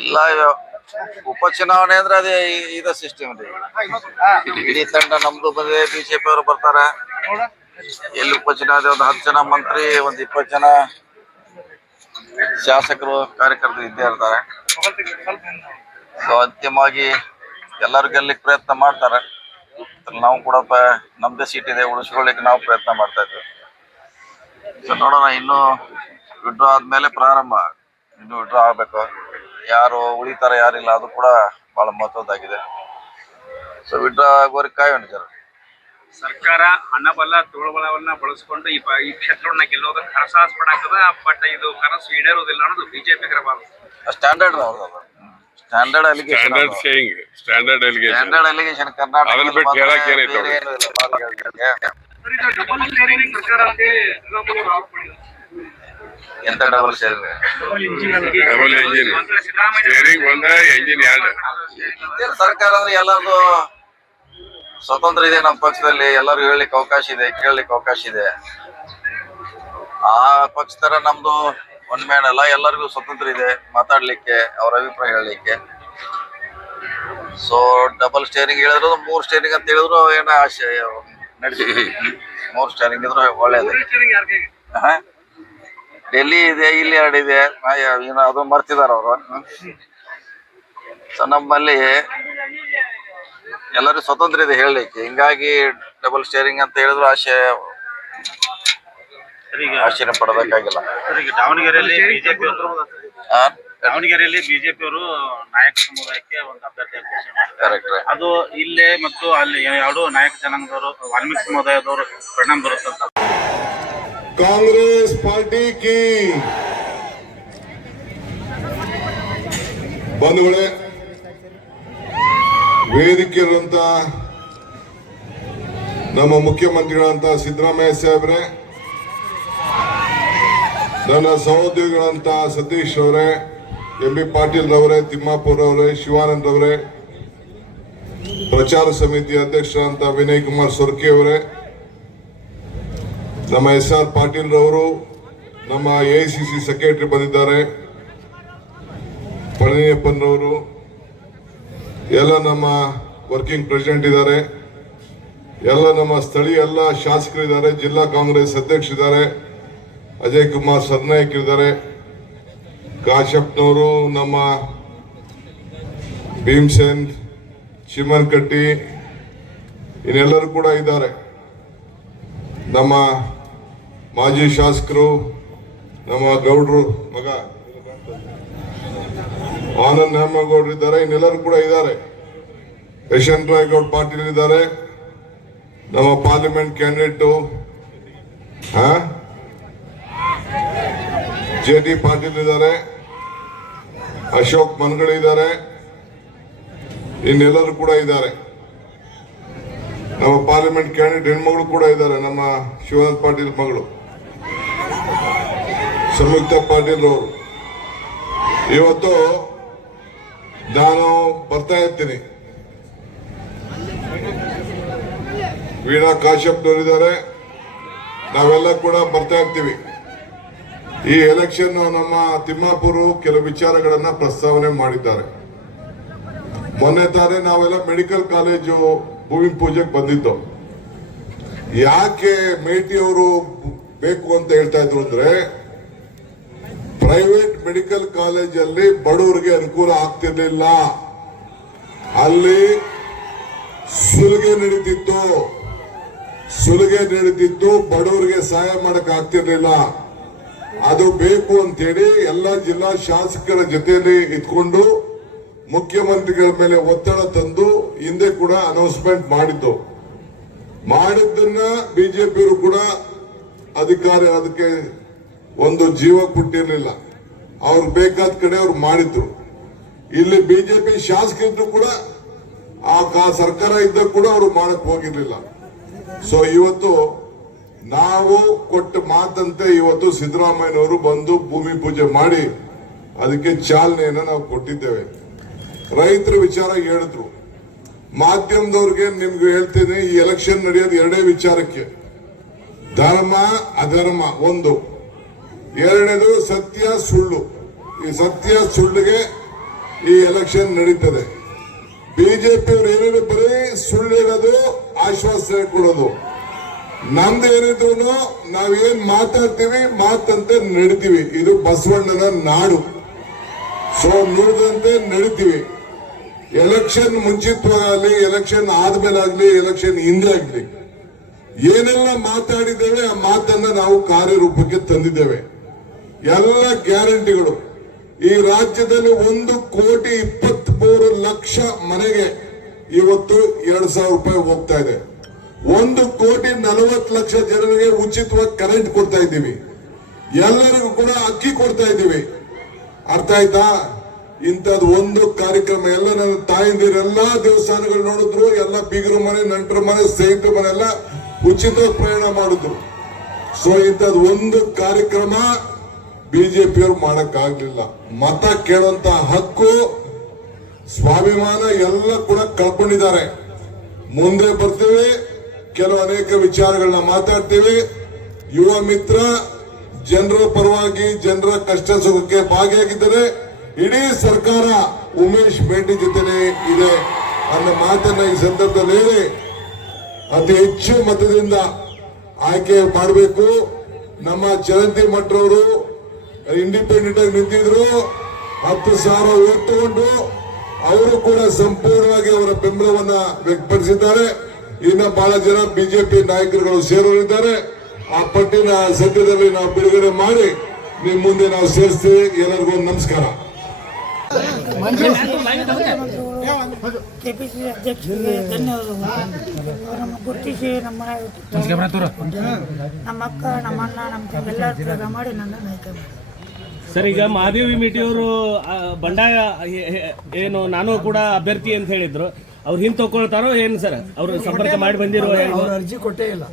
ಇಲ್ಲ ಉಪಚುನಾವಣೆ ಅಂದ್ರೆ ಅದೇ ಇದ ಸಿಸ್ಟಮ್ ರೀ. ಇಡೀ ತಂಡ ನಮ್ದು ಬಂದ್ರೆ ಬಿಜೆಪಿ ಅವರು ಬರ್ತಾರೆ. ಎಲ್ಲಿ ಉಪಚುನಾವಣೆ ಒಂದು 10 ಜನ ಮಂತ್ರಿ, ಒಂದು 20 ಜನ ಶಾಸಕರು, ಕಾರ್ಯಕರ್ತರು ಇದ್ದೇ ಇರ್ತಾರೆ. ಸೊ ಅಂತಿಮವಾಗಿ ಎಲ್ಲರೂ ಗೆಲ್ಲಕ್ಕೆ ಪ್ರಯತ್ನ ಮಾಡ್ತಾರೆ. ನಾವು ಕೂಡ ನಮ್ದೇ ಸೀಟ್ ಇದೆ, ಉಳಿಸ್ಕೊಳ್ಳಿಕ್ಕೆ ನಾವು ಪ್ರಯತ್ನ ಮಾಡ್ತಾ ಇದ್ವಿ. ಸೊ ನೋಡೋಣ, ಇನ್ನು ವಿಡ್ರಾ ಆದ್ಮೇಲೆ ಪ್ರಾರಂಭ. ಇನ್ನು ವಿಡ್ರಾ ಆಗ್ಬೇಕು, ಯಾರು ಉಳಿತಾರೆ ಯಾರಿಲ್ಲ ಅದು ಕೂಡ ಬಹಳ ಮಹತ್ವದ್ದಾಗಿದೆ. ಸೊ ವಿಡ್ರಾ ಆಗೋರಿಗೆ ಕಾಯೋಣ ಸರ್. ಸರ್ಕಾರ ಹಣಬಲ ತೋಳ್ಬಲವನ್ನ ಬಳಸಿಕೊಂಡು ಈ ಕ್ಷೇತ್ರವನ್ನ ಗೆಲ್ಲೋದಕ್ಕೆ ಹರಸಾಹಸ ಪಡಾಕದ. ಬಟ್ ಇದು ಕನಸು ಈಡೇರೋದಿಲ್ಲ ಅನ್ನೋದು BJP standard standard allegation Karnataka ಎಂತ ಡಬಲ್ ಶೇರಿಂಗ್ ಸರ್ಕಾರ ಅಂದ್ರೆ ಎಲ್ಲರದು ಸ್ವತಂತ್ರ ಇದೆ. ನಮ್ಮ ಪಕ್ಷದಲ್ಲಿ ಎಲ್ಲರೂ ಹೇಳಲಿಕ್ಕೆ ಅವಕಾಶ ಇದೆ, ಕೇಳಲಿಕ್ಕೆ ಅವಕಾಶ ಇದೆ. ಆ ಪಕ್ಷ ತರ ನಮ್ದು ಒನ್ ಮ್ಯಾನ್ ಅಲ್ಲ, ಎಲ್ಲರಿಗೂ ಸ್ವತಂತ್ರ ಇದೆ ಮಾತಾಡ್ಲಿಕ್ಕೆ, ಅವ್ರ ಅಭಿಪ್ರಾಯ ಹೇಳಲಿಕ್ಕೆ. ಸೊ ಡಬಲ್ ಸ್ಟೇರಿಂಗ್ ಹೇಳಿದ್ರು, 3 ಸ್ಟೇರಿಂಗ್ ಅಂತ ಹೇಳಿದ್ರು ಏನ ಆಶೆ ನಡೀತಿದೆ. 3 ಸ್ಟೇರಿಂಗ್ ಇದ್ರು ಒಳ್ಳೇದು. ಡೆಲ್ಲಿ ಇದೆ, ಇಲ್ಲಿ 2 ಇದೆ, ಅದು ಮರ್ತಿದಾರ ಅವರು. ಸೊ ನಮ್ಮಲ್ಲಿ ಎಲ್ಲರಿಗೂ ಸ್ವತಂತ್ರ ಇದೆ ಹೇಳಲಿಕ್ಕೆ. ಹಿಂಗಾಗಿ ಡಬಲ್ ಸ್ಟೇರಿಂಗ್ ಅಂತ ಹೇಳಿದ್ರು ಆಶ್ಚರ್ಯ ಪಡಬೇಕಾಗಿಲ್ಲ. ದಾವಣಗೆರೆಯಲ್ಲಿ ಬಿಜೆಪಿ ಅವರು ನಾಯಕ ಸಮುದಾಯಕ್ಕೆ ಒಂದು ಅಭ್ಯರ್ಥಿ ಘೋಷಣೆ ಮಾಡಿದ್ದಾರೆ. ಅದು ಇಲ್ಲೇ ಮತ್ತು ಅಲ್ಲಿ ಎರಡು ನಾಯಕ ಜನಾಂಗದವರು, ವಾಲ್ಮೀಕಿ ಸಮುದಾಯದವರು ಪರಿಣಾಮ ಬರುತ್ತಂತ. ಕಾಂಗ್ರೆಸ್ ಪಾರ್ಟಿ ಕಿ ಬಂಧುಗಳೇ, ವೇದಿಕೆಯಲ್ಲಿರುವಂತ ನಮ್ಮ ಮುಖ್ಯಮಂತ್ರಿಗಳಂತ ಸಿದ್ದರಾಮಯ್ಯ ಸಾಹೇಬ್ರೆ, ನನ್ನ ಸಹೋದ್ಯೋಗಿಗಳಂತ ಸತೀಶ್ ಅವರೇ, ಎಂ ಬಿ ಪಾಟೀಲ್ ರವರೇ, ತಿಮ್ಮಾಪುರ್ ಅವರೇ, ಶಿವಾನಂದ್ ಅವರೇ, ಪ್ರಚಾರ ಸಮಿತಿ ಅಧ್ಯಕ್ಷರಂತ ವಿನಯ್ ಕುಮಾರ್ ಸೊರ್ಕಿ ಅವರೇ, ನಮ್ಮ SR ಪಾಟೀಲ್ ರವರು, ನಮ್ಮ AICC ಸೆಕ್ರೆಟರಿ ಬಂದಿದ್ದಾರೆ, ಪಳನಿಯಪ್ಪನವರು, ಎಲ್ಲ ನಮ್ಮ ವರ್ಕಿಂಗ್ ಪ್ರೆಸಿಡೆಂಟ್ ಇದ್ದಾರೆ, ಎಲ್ಲ ನಮ್ಮ ಸ್ಥಳೀಯ ಎಲ್ಲ ಶಾಸಕರಿದ್ದಾರೆ, ಜಿಲ್ಲಾ ಕಾಂಗ್ರೆಸ್ ಅಧ್ಯಕ್ಷರಿದ್ದಾರೆ, ಅಜಯ್ ಕುಮಾರ್ ಸರ್ನಾಯಕ್ ಇದ್ದಾರೆ, ಕಾಶಪ್ಪನವರು, ನಮ್ಮ ಭೀಮ್ಸೇನ್, ಶಿಮನ್ ಕಟ್ಟಿ, ಇನ್ನೆಲ್ಲರೂ ಕೂಡ ಇದ್ದಾರೆ. ನಮ್ಮ ಮಾಜಿ ಶಾಸಕರು, ನಮ್ಮ ಗೌಡ್ರು ಮಗ ಆನಂದ್ ನ್ಯಾಮಗೌಡ್ರು ಇದ್ದಾರೆ, ಇನ್ನೆಲ್ಲರೂ ಕೂಡ ಇದ್ದಾರೆ. ಯಶವಂತ ರಾಯ್ ಗೌಡ್ ಪಾಟೀಲ್ ಇದ್ದಾರೆ, ನಮ್ಮ ಪಾರ್ಲಿಮೆಂಟ್ ಕ್ಯಾಂಡಿಡೇಟ್ JT ಪಾಟೀಲ್ ಇದ್ದಾರೆ, ಅಶೋಕ್ ಮನ್ಗಳು ಇದ್ದಾರೆ, ಇನ್ನೆಲ್ಲರೂ ಕೂಡ ಇದ್ದಾರೆ. ನಮ್ಮ ಪಾರ್ಲಿಮೆಂಟ್ ಕ್ಯಾಂಡಿಡೇಟ್ ಹೆಣ್ಮಗಳು ಕೂಡ ಇದ್ದಾರೆ, ನಮ್ಮ ಶಿವಾನಂದ ಪಾಟೀಲ್ ಮಗಳು ಸಂಯುಕ್ತ ಪಾಟೀಲ್ ಅವರು. ಇವತ್ತು ನಾನು ಬರ್ತಾ ಇರ್ತೀನಿ, ವೀಣಾ ಕಾಶ್ಯಪ್ನವರಿದ್ದಾರೆ, ನಾವೆಲ್ಲ ಕೂಡ ಬರ್ತಾ ಇರ್ತೀವಿ. ಈ ಎಲೆಕ್ಷನ್ ನಮ್ಮ ತಿಮ್ಮಾಪುರು ಕೆಲವು ವಿಚಾರಗಳನ್ನ ಪ್ರಸ್ತಾವನೆ ಮಾಡಿದ್ದಾರೆ. ಮೊನ್ನೆ ತಾನೇ ನಾವೆಲ್ಲ ಮೆಡಿಕಲ್ ಕಾಲೇಜು ಭೂಮಿ ಪೂಜೆಗೆ ಬಂದಿದ್ದು. ಯಾಕೆ ಮೇಟಿ ಅವರು ಬೇಕು ಅಂತ ಹೇಳ್ತಾ ಇದ್ರು ಅಂದ್ರೆ, ಪ್ರೈವೇಟ್ ಮೆಡಿಕಲ್ ಕಾಲೇಜಲ್ಲಿ ಬಡವರಿಗೆ ಅನುಕೂಲ ಆಗ್ತಿರ್ಲಿಲ್ಲ, ಅಲ್ಲಿ ಸುಲಿಗೆ ನಡೀತಿತ್ತು, ಬಡವರಿಗೆ ಸಹಾಯ ಮಾಡಕ್ ಆಗ್ತಿರ್ಲಿಲ್ಲ. ಅದು ಬೇಕು ಅಂತೇಳಿ ಎಲ್ಲ ಜಿಲ್ಲಾ ಶಾಸಕರ ಜೊತೆಯಲ್ಲಿ ಇಟ್ಕೊಂಡು ಮುಖ್ಯಮಂತ್ರಿಗಳ ಮೇಲೆ ಒತ್ತಡ ತಂದು ಹಿಂದೆ ಕೂಡ ಅನೌನ್ಸ್ಮೆಂಟ್ ಮಾಡಿದ್ದನ್ನ ಬಿಜೆಪಿಯವರು ಕೂಡ ಅಧಿಕಾರಿ ಅದಕ್ಕೆ ಒಂದು ಜೀವ ಕೊಟ್ಟಿರಲಿಲ್ಲ. ಅವ್ರು ಬೇಕಾದ ಕಡೆ ಅವ್ರು ಮಾಡಿದ್ರು. ಇಲ್ಲಿ ಬಿಜೆಪಿ ಶಾಸಕರಿದ್ರು ಕೂಡ ಆ ಸರ್ಕಾರ ಇದ್ದಾಗ ಕೂಡ ಅವರು ಮಾಡಕ್ ಹೋಗಿರ್ಲಿಲ್ಲ. ಸೊ ಇವತ್ತು ನಾವು ಕೊಟ್ಟ ಮಾತಂತೆ ಇವತ್ತು ಸಿದ್ದರಾಮಯ್ಯನವರು ಬಂದು ಭೂಮಿ ಪೂಜೆ ಮಾಡಿ ಅದಕ್ಕೆ ಚಾಲನೆಯನ್ನು ನಾವು ಕೊಟ್ಟಿದ್ದೇವೆ. ರೈತರ ವಿಚಾರ ಹೇಳಿದ್ರು, ಮಾಧ್ಯಮದವ್ರಿಗೆ ನಿಮ್ಗೆ ಹೇಳ್ತೇನೆ, ಈ ಎಲೆಕ್ಷನ್ ನಡೆಯೋದು 2 ವಿಚಾರಕ್ಕೆ, ಧರ್ಮ ಅಧರ್ಮ ಒಂದು, 2ನೇದು ಸತ್ಯ ಸುಳ್ಳು. ಈ ಸತ್ಯ ಸುಳ್ಳಿಗೆ ಈ ಎಲೆಕ್ಷನ್ ನಡೀತದೆ. ಬಿಜೆಪಿಯವರು ಏನೇನು ಬರೀ ಸುಳ್ಳು ಹೇಳೋದು, ಆಶ್ವಾಸನೆ ಕೊಡೋದು. ನಮ್ದು ಏನಿದ್ರು ನಾವೇನ್ ಮಾತಾಡ್ತೀವಿ ಮಾತಂತೆ ನಡಿತೀವಿ. ಇದು ಬಸವಣ್ಣನ ನಾಡು. ಸೊ ನುಡಿದಂತೆ ನಡಿತೀವಿ. ಎಲೆಕ್ಷನ್ ಮುಂಚಿತವಾಗಲಿ, ಎಲೆಕ್ಷನ್ ಆದ್ಮೇಲೆ ಆಗ್ಲಿ, ಎಲೆಕ್ಷನ್ ಹಿಂದೆ ಆಗ್ಲಿ, ಏನೆಲ್ಲ ಮಾತಾಡಿದ್ದೇವೆ ಆ ಮಾತನ್ನ ನಾವು ಕಾರ್ಯರೂಪಕ್ಕೆ ತಂದಿದ್ದೇವೆ. ಎಲ್ಲ ಗ್ಯಾರಂಟಿಗಳು ಈ ರಾಜ್ಯದಲ್ಲಿ 1,23,00,000 ಮನೆಗೆ ಇವತ್ತು 2,000 ರೂಪಾಯಿ ಹೋಗ್ತಾ ಇದೆ. 1,40,00,000 ಜನರಿಗೆ ಉಚಿತವಾಗಿ ಕರೆಂಟ್ ಕೊಡ್ತಾ ಇದ್ದೀವಿ. ಎಲ್ಲರಿಗೂ ಕೂಡ ಅಕ್ಕಿ ಕೊಡ್ತಾ ಇದ್ದೀವಿ. ಅರ್ಥ ಆಯ್ತಾ? ಇಂಥದ್ದು ಒಂದು ಕಾರ್ಯಕ್ರಮ ಎಲ್ಲ ನನ್ನ ತಾಯಿಂದಿರೆಲ್ಲಾ ದೇವಸ್ಥಾನಗಳು ನೋಡಿದ್ರು, ಎಲ್ಲ ಬೀಗರ ಮನೆ, ನಂಟರ ಮನೆ, ಸ್ನೇಹಿತರ ಮನೆ ಎಲ್ಲ ಉಚಿತ ಪ್ರಯಾಣ ಮಾಡಿದ್ರು. ಸೊ ಇಂಥದ್ದು ಒಂದು ಕಾರ್ಯಕ್ರಮ ಬಿಜೆಪಿಯವರು ಮಾಡಕ್ಕಾಗ್ಲಿಲ್ಲ. ಮತ ಕೇಳುವಂತ ಹಕ್ಕು, ಸ್ವಾಭಿಮಾನ ಎಲ್ಲ ಕೂಡ ಕಳ್ಕೊಂಡಿದ್ದಾರೆ. ಮುಂದೆ ಬರ್ತೀವಿ, ಅನೇಕ ವಿಚಾರಗಳನ್ನ ಮಾತಾಡ್ತೀವಿ. ಯುವ ಮಿತ್ರ ಜನರ ಪರವಾಗಿ, ಜನರ ಕಷ್ಟ ಸುಖಕ್ಕೆ ಭಾಗಿಯಾಗಿದ್ದಾರೆ. ಇಡೀ ಸರ್ಕಾರ ಉಮೇಶ್ ಮೇಟಿ ಜೊತೆನೆ ಇದೆ ಅನ್ನೋ ಮಾತನ್ನ ಈ ಸಂದರ್ಭದಲ್ಲಿ ಹೇಳಿ ಅತಿ ಹೆಚ್ಚು ಮತದಿಂದ ಆಯ್ಕೆ ಮಾಡಬೇಕು. ನಮ್ಮ ಚರಂತಿ ಮಠರವರು ಇಂಡಿಪೆಂಡೆಂಟ್ ಆಗಿ ನಿಂತಿದ್ರು, 10,000 ಓಟ್ ತಗೊಂಡು ಅವರು ಕೂಡ ಸಂಪೂರ್ಣವಾಗಿ ಅವರ ಬೆಂಬಲವನ್ನ ವ್ಯಕ್ತಪಡಿಸಿದ್ದಾರೆ. ಇನ್ನು ಬಹಳ ಜನ ಬಿಜೆಪಿ ನಾಯಕರುಗಳು ಸೇರಿದ್ದಾರೆ. ಆ ಪಟ್ಟಿನ ಸದ್ಯದಲ್ಲಿ ನಾವು ಬಿಡುಗಡೆ ಮಾಡಿ ನಿಮ್ ಮುಂದೆ ನಾವು ಸೇರಿಸ್ತೀವಿ. ಎಲ್ಲರಿಗೂ ನಮಸ್ಕಾರ. ಕೆಪಿಸಿಸಿ ಅಧ್ಯಕ್ಷರಿಗೆ ಧನ್ಯವಾದಗಳು. ನಮ್ಮನ್ನು ಗುರುತಿಸಿ ನಮ್ಮ ಅಕ್ಕ, ನಮ್ಮ ಅಣ್ಣ, ನಮ್ಮ ಎಲ್ಲ ತ್ಯಾಗ ಮಾಡಿ ನನ್ನನ್ನು ಆಯ್ಕೆ ಮಾಡಿ. ಸರ್, ಈಗ ಮಹಾದೇವಿ ಮೇಟಿಯವರು ಬಂಡಾಯ ಏನು ನಾನು ಕೂಡ ಅಭ್ಯರ್ಥಿ ಅಂತ ಹೇಳಿದ್ರು, ಅವ್ರು ಹಿಂದೆ ತಗೊಳ್ತಾರೋ ಏನು ಸರ್? ಅವರು ಸಂಪರ್ಕ ಮಾಡಿ ಬಂದಿರೋ ಅವ್ರ ಅರ್ಜಿ ಕೊಟ್ಟೇ ಇಲ್ಲ,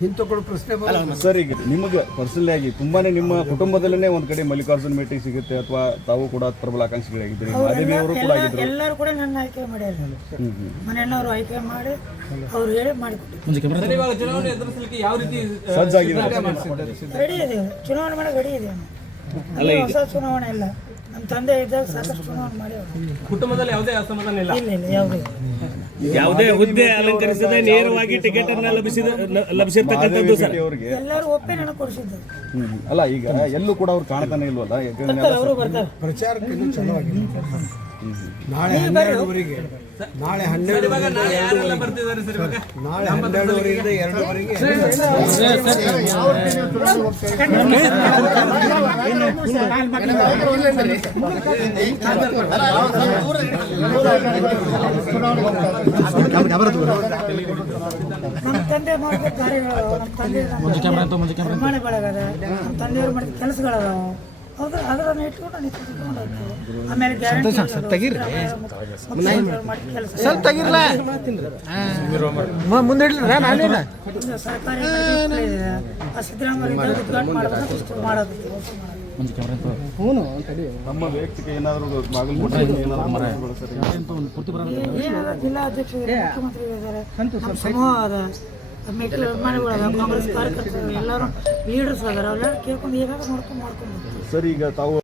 ಹಿಂತಕೊಳ್ಳೋ ಪ್ರಶ್ನೆ ಸರ್. ಈಗ ನಿಮಗೆ ಪರ್ಸನಲ್ ಆಗಿ ತುಂಬಾನೇ ನಿಮ್ಮ ಕುಟುಂಬದಲ್ಲೇ ಒಂದ್ ಕಡೆ ಮಲ್ಲಿಕಾರ್ಜುನ್ ಮೇಟಿ ಸಿಗುತ್ತೆ, ಅಥವಾ ತಾವು ಕೂಡ ಪ್ರಬಲ ಆಕಾಂಕ್ಷಿಗಳಾಗಿದ್ದೀರಿ, ಮಹಾದೇವಿ ಅವರು ಕೂಡ ಆಗಿದ್ರು, ಎಲ್ಲರೂ ಕೂಡ ನನ್ನ ಆಯ್ಕೆ ಮಾಡ್ಯಾರ. ಮನೆಯವರು ಆಯ್ಕೆ ಮಾಡಿ ಅವ್ರು ಹೇಳಿ ಮಾಡಿಕೊಟ್ಟಿದ್ದಾರೆ. ಸಜ್ಜಾಗಿದೆ, ರೆಡಿ ಇದೆ, ಚುನಾವಣೆ ಮಾಡಕ್ಕೆ ರೆಡಿ ಇದೆ. ಹೊಸ ಚುನಾವಣೆ ಇಲ್ಲ, ನಮ್ಮ ತಂದೆ ಇದ್ದಾಗ ಸಾಕಷ್ಟು ಚುನಾವಣೆ ಮಾಡ್ಯಾರ. ಕುಟುಂಬದಲ್ಲಿ ಯಾವುದೇ ಅಸಮಾಧಾನ ಇಲ್ಲ, ಇಲ್ಲ ಯಾವುದೇ ಯಾವುದೇ ಹುದ್ದೆ ಅಲಂಕರಿಸದೆ ನೇರವಾಗಿ ಟಿಕೆಟ್ ಅನ್ನ ಲಭಿಸಿರ್ತಕ್ಕಂಥದ್ದು ಸರ್. ಅವ್ರಿಗೆ ಎಲ್ಲರೂ ಒಪ್ಪೆ ನನಗೆ ಕೊಡಿಸಿದ್ದಾರೆ. ಅಲ್ಲ, ಈಗ ಎಲ್ಲೂ ಕೂಡ ಅವ್ರು ಕಾಣ್ತಾನೆ ಇಲ್ವಲ್ಲ, ಯಾಕಂದ್ರೆ ಅವರು ಬರ್ತಾರೆ. ಪ್ರಚಾರಕ್ಕೆ ಇನ್ನೂ ಚೆನ್ನಾಗಿದೆ. ನಾಳೆ 12ವರೆಗೆ, ನಾಳೆ 12ವರೆಯಿಂದ 2ವರೆಗೆ ನಮ್ಮ ತಂದೆ ಮಾಡಿದ ಕಾರ್ಯಗಳು, ನಮ್ಮ ತಂದೆ ನಿರ್ಮಾಣ ಬೆಳಗದ, ನಮ್ಮ ತಂದೆಯವರು ಮಾಡಿದ ಕೆಲಸಗಳದಾವ, ಅದನ್ನ ಇಟ್ಕೊಂಡು ನಿಂತ್ಕೊಂಡು ಆಮೇಲೆ ಗ್ಯಾರಂಟಿ ಸರ್ಕಾರಿ ಸಿದ್ದರಾಮಯ್ಯ ಉದ್ಘಾಟನೆ ಮಾಡೋದು. ನಮ್ಮ ವೈಯಕ್ತಿಕ ಏನಾದ್ರು ಬಾಗಲಕೋಟೆ ಏನಾದ ಜಿಲ್ಲಾ ಅಧ್ಯಕ್ಷರು, ಮುಖ್ಯಮಂತ್ರಿ ಇದ್ದಾರೆ, ನಮ್ಮ ಸಮೂಹ ಅದ, ಅಭಿಮಾನಿಗಳದ, ಕಾಂಗ್ರೆಸ್ ಕಾರ್ಯಕರ್ತರು ಎಲ್ಲರೂ ಲೀಡರ್ಸ್ ಅದಾರ. ಅವರೆಲ್ಲ ಕೇಳ್ಕೊಂಡು ಏನಾದ್ರು ಮಾಡ್ಕೊಂಡು ಸರ್. ಈಗ ತಾವು